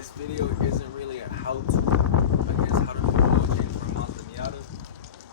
this video isn't really a how-to, I guess, how to do an oil change for a Mazda Miata.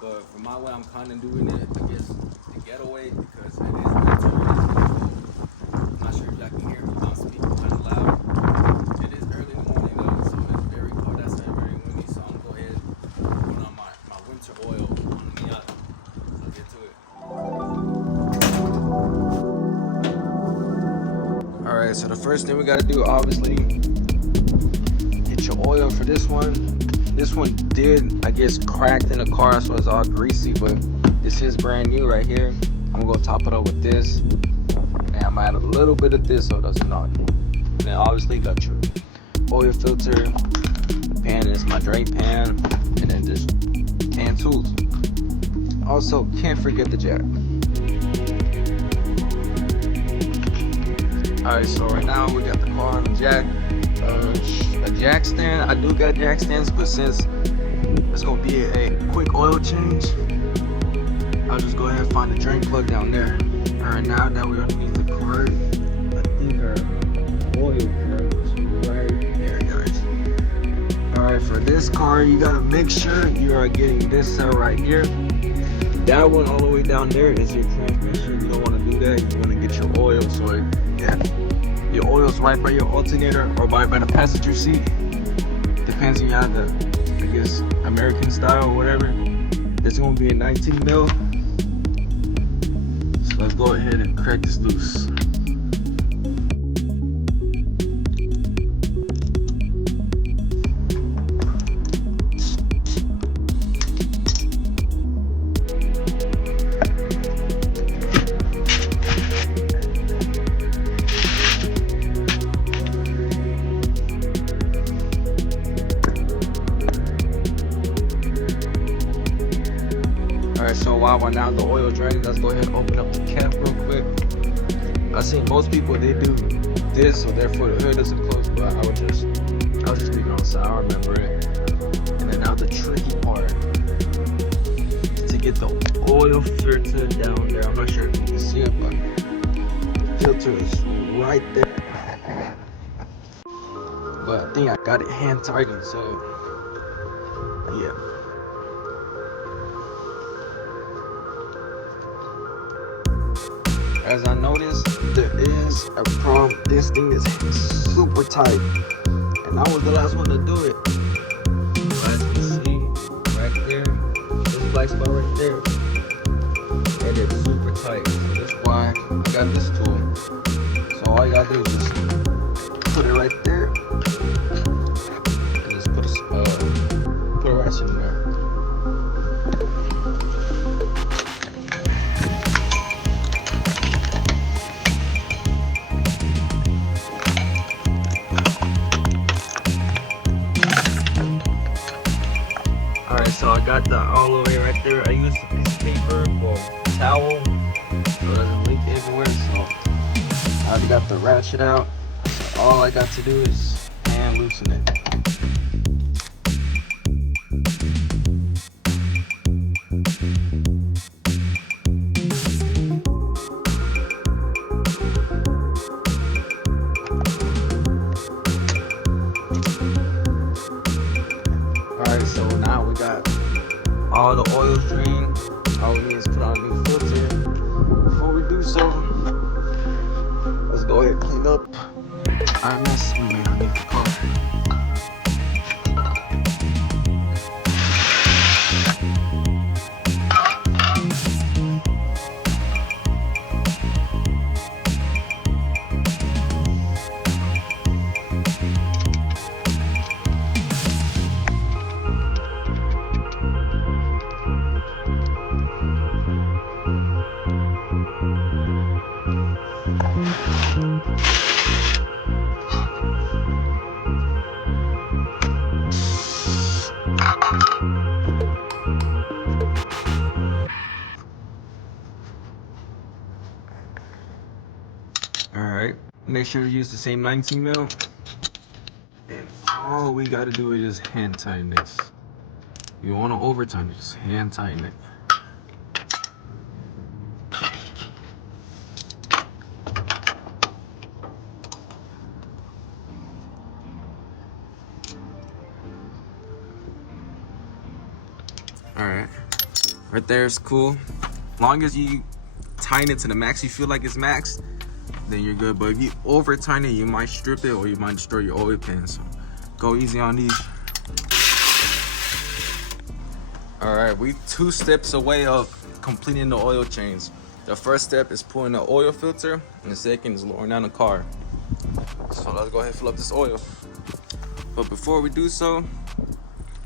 But for my way, I'm kind of doing it, I guess, the getaway because it is winter. I'm not sure if y'all can hear me. I'm speaking kind of loud. It is early in the morning though, so it's very cold outside, very windy. So I'm gonna go ahead and put on my winter oil on the Miata. So I'll get to it. All right, so the first thing we gotta do, obviously, get your oil for this one. This one did, I guess, cracked in the car, so it's all greasy, but this is brand new right here. I'm gonna top it up with this, and I'm gonna add a little bit of this so it doesn't knock. And then obviously got your oil filter. The pan is my drain pan, and then just hand tools. Also, can't forget the jack. Alright, so right now we got the car on the jack. A jack stand. I do got jack stands, but since it's gonna be a quick oil change, I'll just go ahead and find the drain plug down there. Alright, now that we're underneath the car, I think our oil curve is right there, guys. Alright, for this car, you gotta make sure you are getting this cell right here. That one all the way down there is your transmission. You don't want to do that. You want to get your oil so your oil's right by your alternator or by the passenger seat. Depends on how the, I guess, American style or whatever. It's gonna be a 19 mil. So let's go ahead and crack this loose. Alright, so while we're now the oil draining, let's go ahead and open up the cap real quick. I see most people, they do this, so therefore the hood doesn't close, but I was just leaving on the side. I remember it. And then now the tricky part is to get the oil filter down there. I'm not sure if you can see it, but the filter is right there. But I think I got it hand tightened, so yeah. As I noticed, there is a problem. This thing is super tight, and I was the last one to do it. But as you can see, right there, this black spot right there, and it's super tight. So that's why I got this tool. So all you gotta do is just put it right there, and just put a ratchet in there. Alright, so I got the all the way right there. I used a piece of paper or towel so it doesn't leak everywhere. So I already got the ratchet out. So all I got to do is hand loosen it. Alright, so now we got all the oil drained. All we need is put on a new filter. Before we do so, let's go ahead and clean up our mess we made underneath the car. Alright, make sure to use the same 19 mil. And all we gotta do is just hand tighten this. You don't want to over tighten it, just hand tighten it. Alright. Right there is cool. Long as you tighten it to the max, you feel like it's max, then you're good. But if you over tighten it, you might strip it or you might destroy your oil pan. So go easy on these. Alright, we 2 steps away of completing the oil change. The first step is pulling the oil filter, and the second is lowering down the car. So let's go ahead and fill up this oil. But before we do so,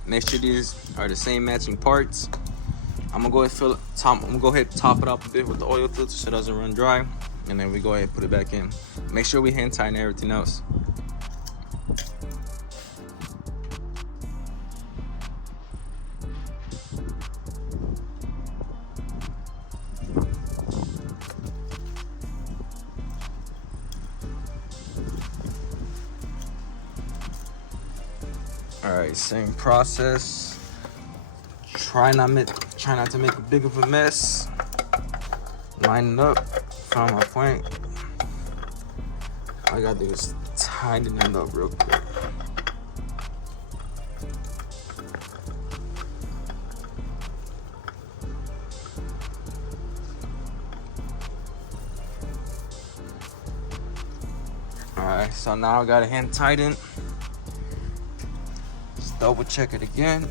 make sure these are the same matching parts. I'm gonna go ahead and top it up a bit with the oil filter so it doesn't run dry, and then we go ahead and put it back in. Make sure we hand tighten everything else. All right, same process. Try not to make a big of a mess. Line it up from my point. All I gotta do is tighten it up real quick. All right, so now I got a hand tighten. Just double check it again.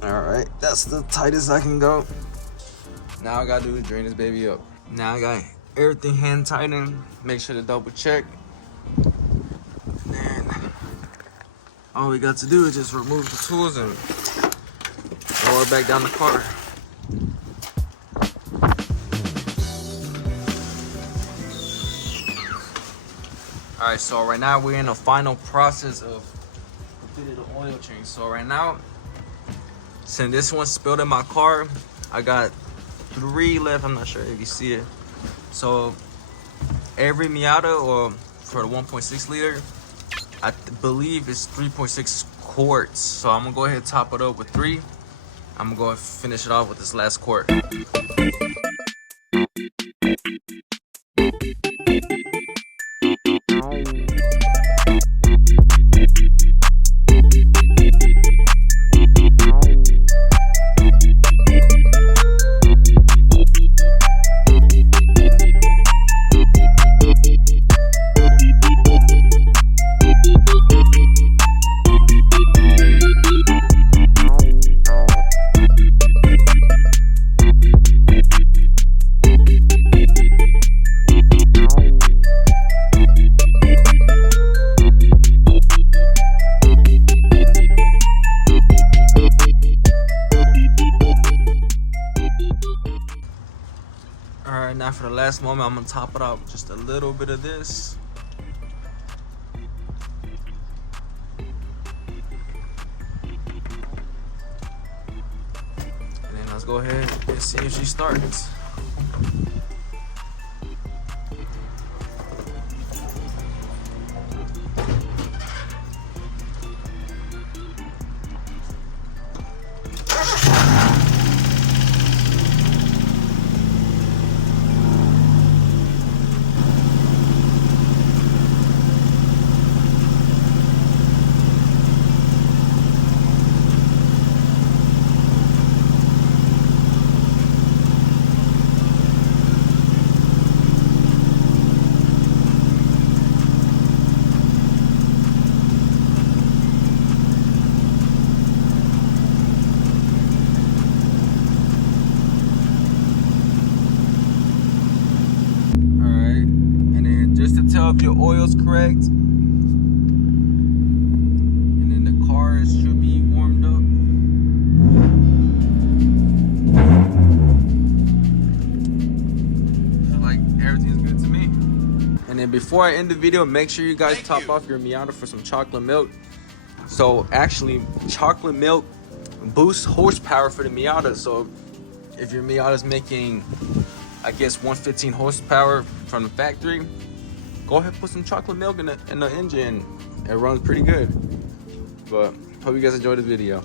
All right, that's the tightest I can go. Now I gotta do is drain this baby up. Now I got everything hand tightened. Make sure to double check. And all we got to do is just remove the tools and lower it back down the car. All right, so right now we're in the final process of completing the oil change. So right now, since this one spilled in my car, I got 3 left. I'm not sure if you see it. So every Miata, or for the 1.6 liter, I believe it's 3.6 quarts. So I'm gonna go ahead and top it up with 3. I'm gonna go and finish it off with this last quart. Alright, now for the last moment, I'm gonna top it off with just a little bit of this. And then let's go ahead and see if she starts. Tell if your oil's correct, and then the car should be warmed up. Feel like everything's good to me. And then before I end the video, make sure you guys top off your Miata for some chocolate milk. So actually, chocolate milk boosts horsepower for the Miata. So if your Miata's making, I guess, 115 horsepower from the factory, go ahead and put some chocolate milk in the engine. It runs pretty good. But hope you guys enjoyed this video.